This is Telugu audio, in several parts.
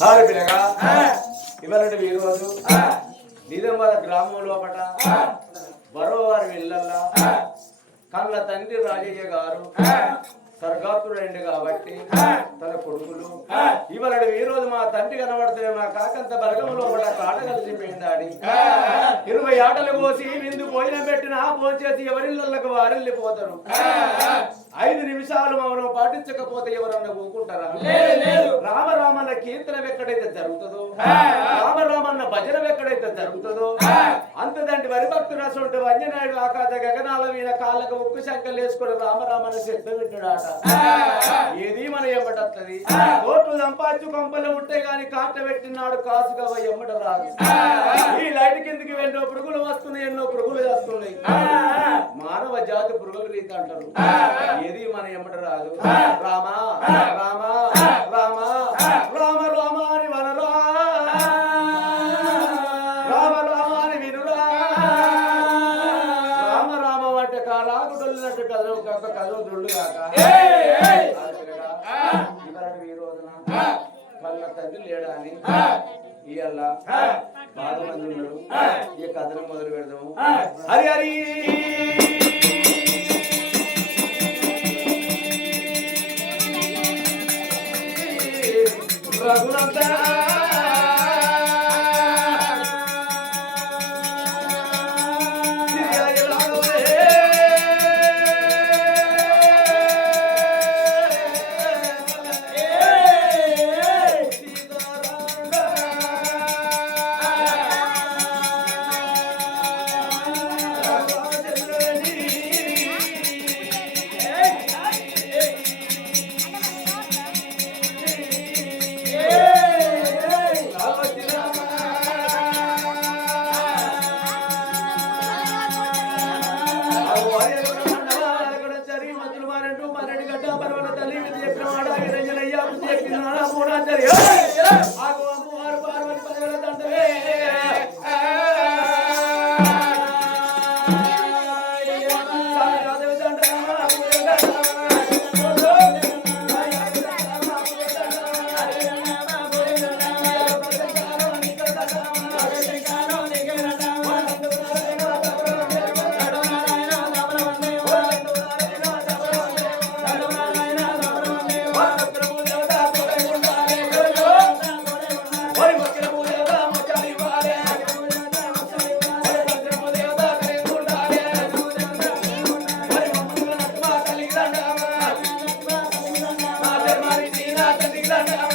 హారి పిల్లగా ఇవాళ ఈ రోజు నిజామాబాద గ్రామం లోపల బరోవారి ఇళ్ళల్లా కళ్ళ తండ్రి రాజయ్య గారు స్వర్గాతుడైంది కాబట్టి తన కొడుకులు ఇవాళ ఈ రోజు మా తండ్రి కనబడితే మా కాకంత బలగంలో కూడా కాట కలిసి పోయిందాడి ఇరవై ఆటలు కోసి విందు భోజనం పెట్టిన భోంచేసి ఎవరిళ్ళకు వారెళ్ళిపోతారు. ఐదు నిమిషాలు మౌనం పాటించకపోతే ఎవరన్నా ఊకుంటారా రామ రామన్న కీర్తనం ఎక్కడైతే జరుగుతుందో రామ రామన్న భజన ఎక్కడైతే జరుగుతుందో? అంతదండి వరి భక్తుడు అసలు వంజనాయుడు ఆకాశ గగనాల మీద కాళ్ళకు ఉక్కు శంకలు వేసుకుని రామరామన్న శబ్దం వింటున్నాట ఏది మన ఎమ్మటత్తది కోట్లు సంపాదించు కొంపలు ఉంటే గాని కాట పెట్టినాడు కాసుగా ఎమ్మట రాదు ఈ లైట్ కిందికి ఎన్నో పురుగులు వస్తున్నాయి ఎన్నో పురుగులు వస్తున్నాయి మానవ జాతి పురుగులు రీతి అంటారు. ఏది మన ఎమ్మట రాదు. రామా రామా రఘునంద 사랑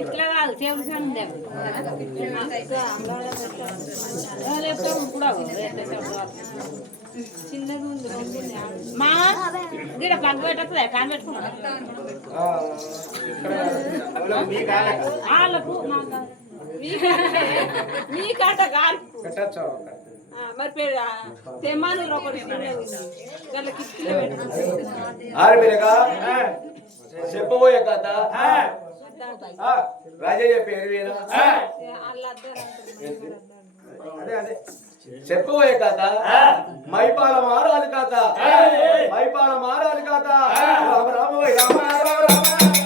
ఇట్లా కాదు టేబుల్ ఫ్యాన్ ఉండే చిన్నది ఉంది మా గిడ ప్లగ్ పెట్టద్దు ఫ్యాన్ పెట్టుకున్నా వాళ్ళకు మీకంటే మీకంట కాదు చెప్పబోయే కథ రాజయ్య పేరు అదే అదే. చెప్పబోయే కథ మైపాల మారాలి కథ మైపాల మారాలి కథ రామ రామ రామ రామ రామ.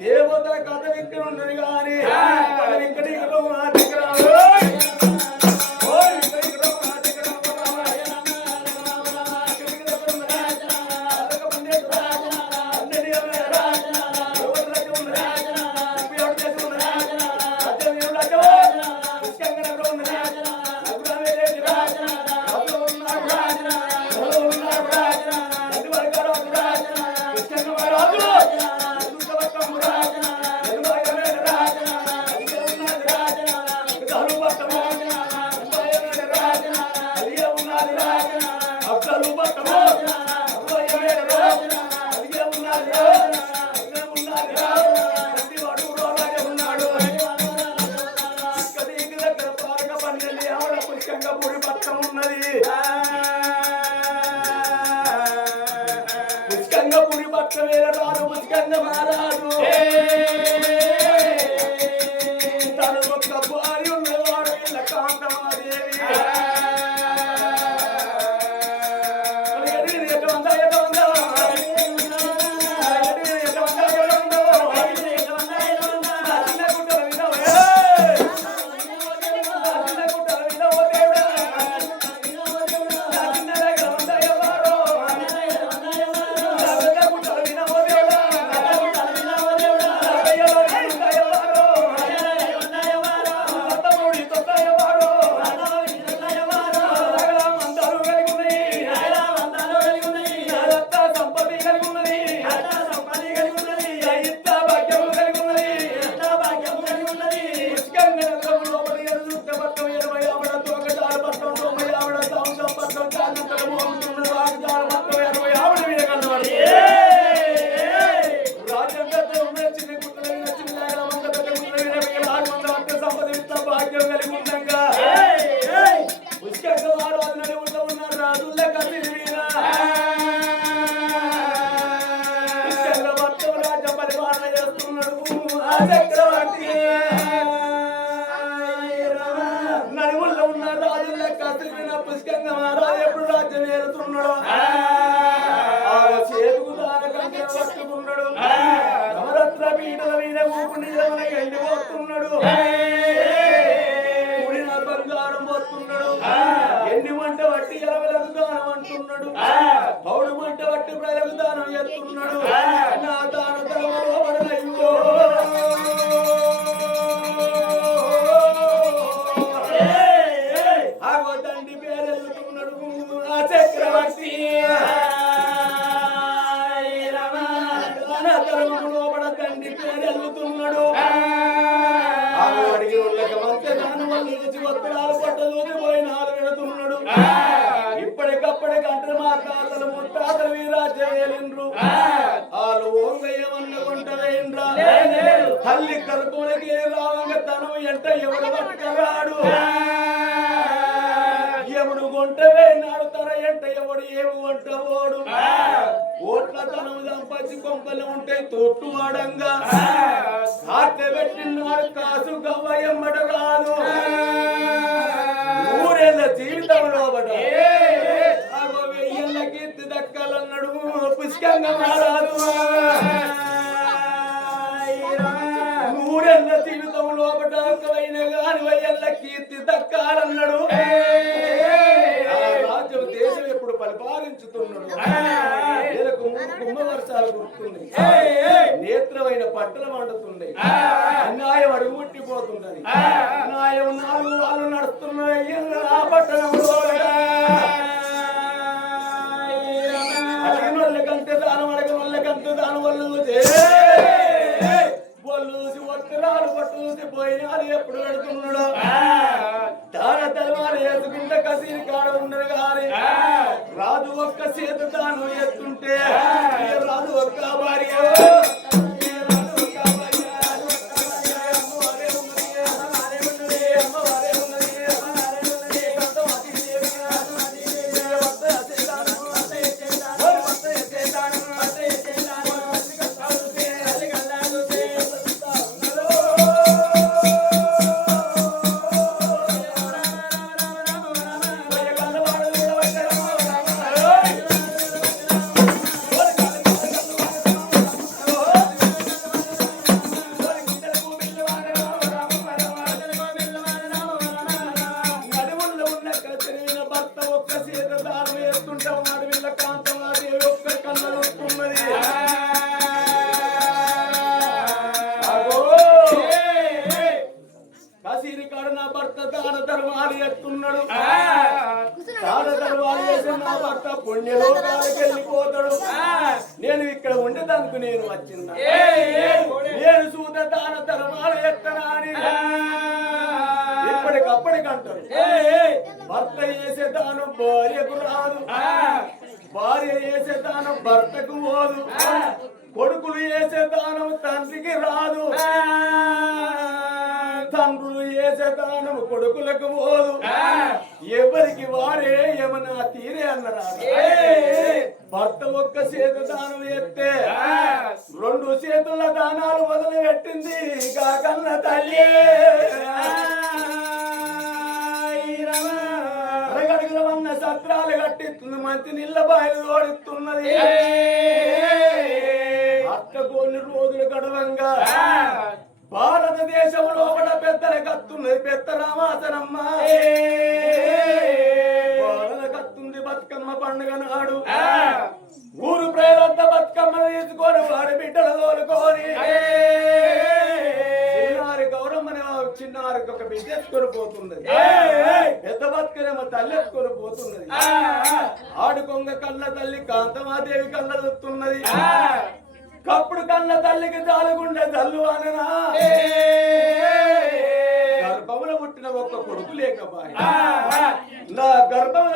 దేవతల కథ ఇక్కడ ఉన్నది పురి పట్ల వేల రాదు పుష్కంగా మారాదు పట్టుకున్నాడు నవరత్న పీటల మీద ఊపిడి ఎండిపోతున్నాడు కూడిన బంగారం పోతున్నాడు ఎన్ని మంట వట్టి ఎలవలకు దానం అంటున్నాడు. పౌడు మంట వట్టి ప్రజలకు దానం చేస్తున్నాడు. ఏలిండ్రు వాళ్ళు ఓంగయ్యమన్న కొంటలేండ్రా తల్లి కరుపులకి రావంగ తనం ఎంట ఎవడు పట్టుకరాడు ఎవడు కొంటవే నాడు తన ఎంట ఎవడు ఏమి కొంటవోడు ఓట్ల తనం సంపచ్చి కొంపలు ఉంటే తొట్టు వాడంగా? కాట్ల పెట్టినాడు కాసు గవ్వ ఎమ్మడ రాదు. ఊరేళ్ళ జీవితంలో కీర్తి దక్కాలన్నాడు పుష్కంగా మారాదు నూరెళ్ళ జీవితం లోపట ఒక్కవైన గాని వెయ్యేళ్ళ కీర్తి దక్కాలన్నాడు. రాజ్యం దేశం ఎప్పుడు పరిపాలించుతున్నాడు. వీళ్ళకు కుంభ వర్షాలు నేత్రమైన పట్టలు మండుతుంది అన్యాయం అడుగుముట్టిపోతున్నది. అన్యాయం నాలుగు వాళ్ళు నడుస్తున్నాయి. ఆ పట్టణంలో దానం అడగని వాళ్ళకంటే దానం వాళ్ళు చూసి పట్టు చూసి ఎప్పుడు పెడుతున్నాడు దాన తలవారు వేసుకుంటే కసీని కాడ ఉండరు కానీ రాజు ఒక్క చేత దానం ఎత్తుంటే రాజు ఒక్క భార్య. నా భర్త పుణ్యలోకాలకు వెళ్ళిపోతాడు నేను ఇక్కడ ఉండేందుకు నేను వచ్చిందా? నేను సూత దాన ధర్మాలు ఎత్తనా అని ఇప్పటికప్పటికంటారు భర్త చేసే దానం భార్యకు రాదు. భార్య చేసే దానం భర్తకు పోదు. కొడుకులు చేసే దానం తండ్రికి రాదు. తండ్రులు చేసే దానం కొడుకులకు పోదు. ఎవరికి వారే ఏమన్నా తీరే అన్నరా భర్త ఒక్క చేత దానం ఎత్తే రెండు చేతుల దానాలు మొదలు పెట్టింది కాకన్న తల్లి. అరగడుగుల వన్న సత్రాలు కట్టిస్తుంది మంచి నీళ్ళ బాయిలు ఓడిస్తున్నది. అక్క కొన్ని రోజులు గడవంగా. భారతదేశంలో కూడా పెద్దల కత్తున్నది పెద్ద రామాసనమ్మ. భారత కత్తుంది బతుకమ్మ పండుగ నాడు. ఊరు ప్రజలంతా బతుకమ్మను తీసుకొని వాడి బిడ్డలు తోలుకొని. చిన్నారి గౌరమ్మని చిన్నారికి ఒక బిడ్డ ఎత్తుకొని పోతున్నది. పెద్ద బతుకనేమో తల్లి ఎత్తుకొని పోతున్నది. ఆడుకొంగ కళ్ళ తల్లి కాంతమాదేవి కళ్ళ చూస్తున్నది కప్పుడు కళ్ళ తల్లికి జాలుగుండె జల్లు అననా? గర్భములో పుట్టిన ఒక్క కొడుకు లేకపాయ నా గర్భములో